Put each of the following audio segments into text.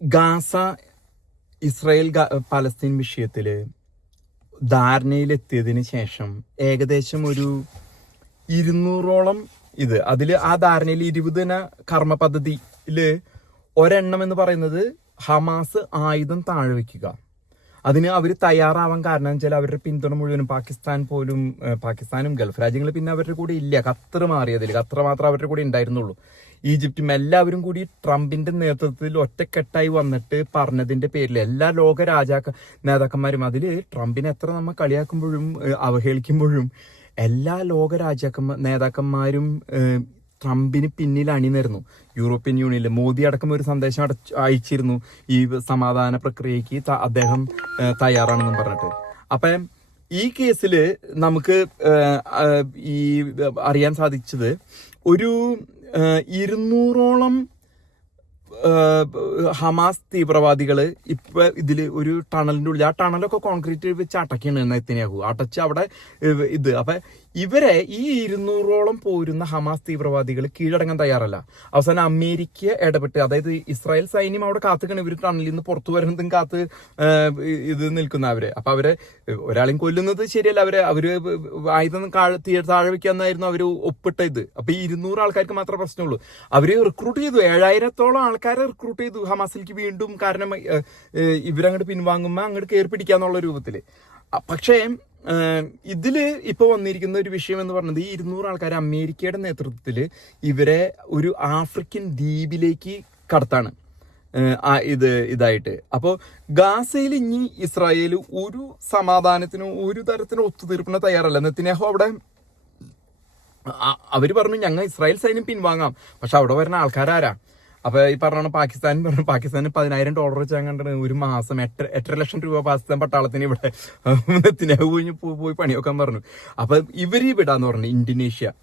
Gaza Israel Palestine വിഷയത്തിൽ ധാരണയിലെത്തിയതിന് ശേഷം ഏകദേശം ഒരു 200ഓളം അതിൽ ആ ധാരണയിൽ 20 ദിന കർമ്മ പദ്ധതിയിൽ ഒരെണ്ണം എന്ന് പറയുന്നത് ഹമാസ് ആയുധം താഴെ വയ്ക്കുക. അതിന് അവർ തയ്യാറാവാൻ കാരണം വെച്ചാൽ അവരുടെ പിന്തുണ മുഴുവനും പാകിസ്ഥാനും ഗൾഫ് രാജ്യങ്ങൾ പിന്നെ അവരുടെ കൂടെ ഇല്ല. ഖത്തർ മാറിയതിൽ ഖത്തർ മാത്രം അവരുടെ കൂടെ ഉണ്ടായിരുന്നുള്ളൂ. ഈജിപ്തും എല്ലാവരും കൂടി ട്രംപിന്റെ നേതൃത്വത്തിൽ ഒറ്റക്കെട്ടായി വന്നിട്ട് പറഞ്ഞതിന്റെ പേരിൽ എല്ലാ ലോക നേതാക്കന്മാരും അതിൽ ട്രംപിനെ എത്ര നമ്മൾ കളിയാക്കുമ്പോഴും അവഹേളിക്കുമ്പോഴും എല്ലാ ലോക നേതാക്കന്മാരും ട്രംപിന് പിന്നിൽ അണിനിരന്നു. യൂറോപ്യൻ യൂണിയനിൽ മോദി അടക്കം ഒരു സന്ദേശം അയച്ചിരുന്നു, ഈ സമാധാന പ്രക്രിയക്ക് അദ്ദേഹം തയ്യാറാണെന്നും പറഞ്ഞിട്ട്. അപ്പം ഈ കേസിൽ നമുക്ക് ഈ അറിയാൻ സാധിച്ചത് ഒരു 200ഓളം ഹമാസ് തീവ്രവാദികള് ഇപ്പൊ ഇതില് ഒരു ടണലിന്റെ ഉള്ളിൽ, ആ ടണലൊക്കെ കോൺക്രീറ്റ് വെച്ച് അടയ്ക്കാണ് നെതന്യാഹു അടച്ച് അവിടെ അപ്പൊ ഇവരെ ഈ 200ഓളം പോരുന്ന ഹമാസ് തീവ്രവാദികൾ കീഴടങ്ങാൻ തയ്യാറല്ല. അവസാനം അമേരിക്ക ഇടപെട്ട്, അതായത് ഇസ്രായേൽ സൈന്യം അവിടെ കാത്തുകയാണ് ഇവർ ടണലിൽ നിന്ന് പുറത്തു വരുന്നതും കാത്ത് നിൽക്കുന്ന അവര്. അപ്പൊ അവരെ ഒരാളെയും കൊല്ലുന്നത് ശരിയല്ല, അവര് ആയുധം താഴെ വെക്കാന്നായിരുന്നു അവര് ഒപ്പിട്ടത്. അപ്പൊ ഈ 200 ആൾക്കാർക്ക് മാത്രമേ പ്രശ്നമുള്ളൂ. അവര് റിക്രൂട്ട് ചെയ്തു, 7000ഓളം ആൾക്കാരെ റിക്രൂട്ട് ചെയ്തു ഹമാസിലേക്ക് വീണ്ടും. കാരണം ഇവരങ്ങോട്ട് പിൻവാങ്ങുമ്പോ അങ്ങോട്ട് കയറി പിടിക്കാന്നുള്ള രൂപത്തില്. പക്ഷേ ഇതില് ഇപ്പൊ വന്നിരിക്കുന്ന ഒരു വിഷയം എന്ന് പറഞ്ഞത്, ഈ 200 ആൾക്കാർ അമേരിക്കയുടെ നേതൃത്വത്തില് ഇവരെ ഒരു ആഫ്രിക്കൻ ദ്വീപിലേക്ക് കടത്താണ് ഇതായിട്ട്. അപ്പോൾ ഗാസയിൽ ഇനി ഇസ്രായേൽ ഒരു സമാധാനത്തിനും ഒരു തരത്തിലും ഒത്തുതീർപ്പിന് തയ്യാറല്ല. നെതന്യാഹു അവിടെ അവര് പറഞ്ഞു ഞങ്ങൾ ഇസ്രായേൽ സൈന്യം പിൻവാങ്ങാം, പക്ഷെ അവിടെ വരുന്ന ആൾക്കാരാരാ? അപ്പൊ ഈ പറഞ്ഞ പാകിസ്ഥാന് $10,000 വെച്ച് കണ്ടിട്ട് ഒരു മാസം 8.5 ലക്ഷം രൂപ പാകിസ്ഥാൻ പട്ടാളത്തിന് ഇവിടെ നെതന്യാഹു പോയി പണിയൊക്കാൻ പറഞ്ഞു. അപ്പൊ ഇവര് വിടാന്ന് പറഞ്ഞു.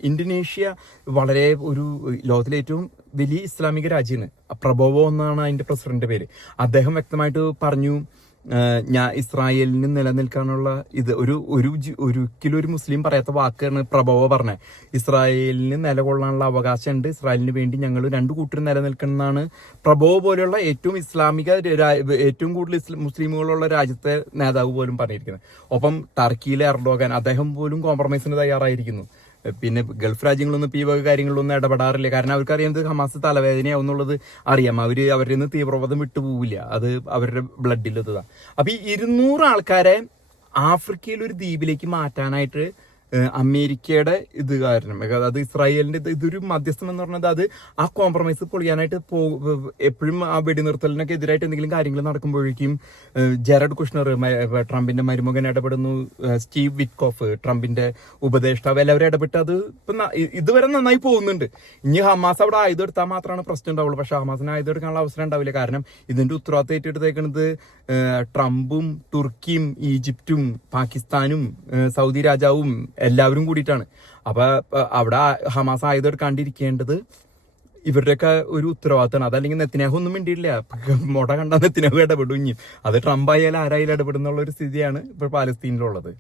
ഇന്തോനേഷ്യ വളരെ ഒരു ലോകത്തിലെ ഏറ്റവും വലിയ ഇസ്ലാമിക രാജ്യമാണ്. പ്രബോവോ എന്നാണ് അതിന്റെ പ്രസിഡന്റ് പേര്. അദ്ദേഹം വ്യക്തമായിട്ട് പറഞ്ഞു, ഞാൻ ഇസ്രായേലിന് നിലനിൽക്കാനുള്ള ഒരിക്കലും ഒരു മുസ്ലിം പറയാത്ത വാക്കാണ് പ്രബോവ പറഞ്ഞത്. ഇസ്രായേലിന് നിലകൊള്ളാനുള്ള അവകാശമുണ്ട്, ഇസ്രായേലിന് വേണ്ടി ഞങ്ങൾ 2 കൂട്ടരും നിലനിൽക്കണമെന്നാണ് പ്രബോവ പോലെയുള്ള ഏറ്റവും കൂടുതൽ മുസ്ലിമുകളുള്ള രാജ്യത്തെ നേതാവ് പോലും പറഞ്ഞിരിക്കുന്നത്. ഒപ്പം ടർക്കിയിലെ എർഡോഗാൻ, അദ്ദേഹം പോലും കോംപ്രമൈസിന് തയ്യാറായിരിക്കുന്നു. പിന്നെ ഗൾഫ് രാജ്യങ്ങളൊന്നും ഈ വക കാര്യങ്ങളൊന്നും ഇടപെടാറില്ല. കാരണം അവർക്ക് അറിയാം ഹമാസ് തലവേദനയാവും എന്നുള്ളത് അറിയാം. അവരിൽ നിന്ന് തീവ്രവാദം വിട്ടുപോവില്ല, അത് അവരുടെ ബ്ലഡിലെത്തതാണ്. അപ്പൊ ഈ 200 ആൾക്കാരെ ആഫ്രിക്കയിൽ ഒരു ദ്വീപിലേക്ക് മാറ്റാനായിട്ട് അമേരിക്കയുടെ കാരണം, അത് ഇസ്രായേലിന്റെ ഇതൊരു മധ്യസ്ഥം എന്ന് പറഞ്ഞത്, അത് ആ കോംപ്രമൈസ് പൊളിയാനായിട്ട് എപ്പോഴും ആ വെടിനിർത്തലിനൊക്കെ എതിരായിട്ട് എന്തെങ്കിലും കാര്യങ്ങൾ നടക്കുമ്പോഴേക്കും ജെറഡ് കുഷ്ണർ, ട്രംപിന്റെ മരുമകൻ ഇടപെടുന്നു, സ്റ്റീവ് വിറ്റ്കോഫ് ട്രംപിന്റെ ഉപദേഷ്ടാവ്, എല്ലാവരും ഇടപെട്ട് അത് ഇപ്പൊ ഇതുവരെ നന്നായി പോകുന്നുണ്ട്. ഇനി ഹമാസ് അവിടെ ആയുധം എടുത്താൽ മാത്രമാണ് പ്രശ്നം ഉണ്ടാവുള്ളൂ. പക്ഷെ ഹമാസിന് ആയുധം എടുക്കാനുള്ള അവസരം ഉണ്ടാവില്ല. കാരണം ഇതിന്റെ ഉത്തരവാദിത്തം ഏറ്റെടുത്തേക്കുന്നത് ട്രംപും തുർക്കിയും ഈജിപ്തും പാകിസ്ഥാനും സൗദി രാജാവും എല്ലാവരും കൂടിയിട്ടാണ്. അപ്പൊ അവിടെ ഹമാസ് ആയുധം എടുക്കാണ്ടിരിക്കേണ്ടത് ഇവരുടെയൊക്കെ ഒരു ഉത്തരവാദിത്തമാണ്. അതല്ലെങ്കിൽ നെതന്യാഹു ഒന്നും വേണ്ടിയില്ല, മുട കണ്ട നെതന്യാഹു ഇടപെടും. അത് ട്രംപ് ആയാലും ആരായാലും ഇടപെടുന്നുള്ള ഒരു സ്ഥിതിയാണ് ഇപ്പോൾ പാലസ്തീനിലുള്ളത്.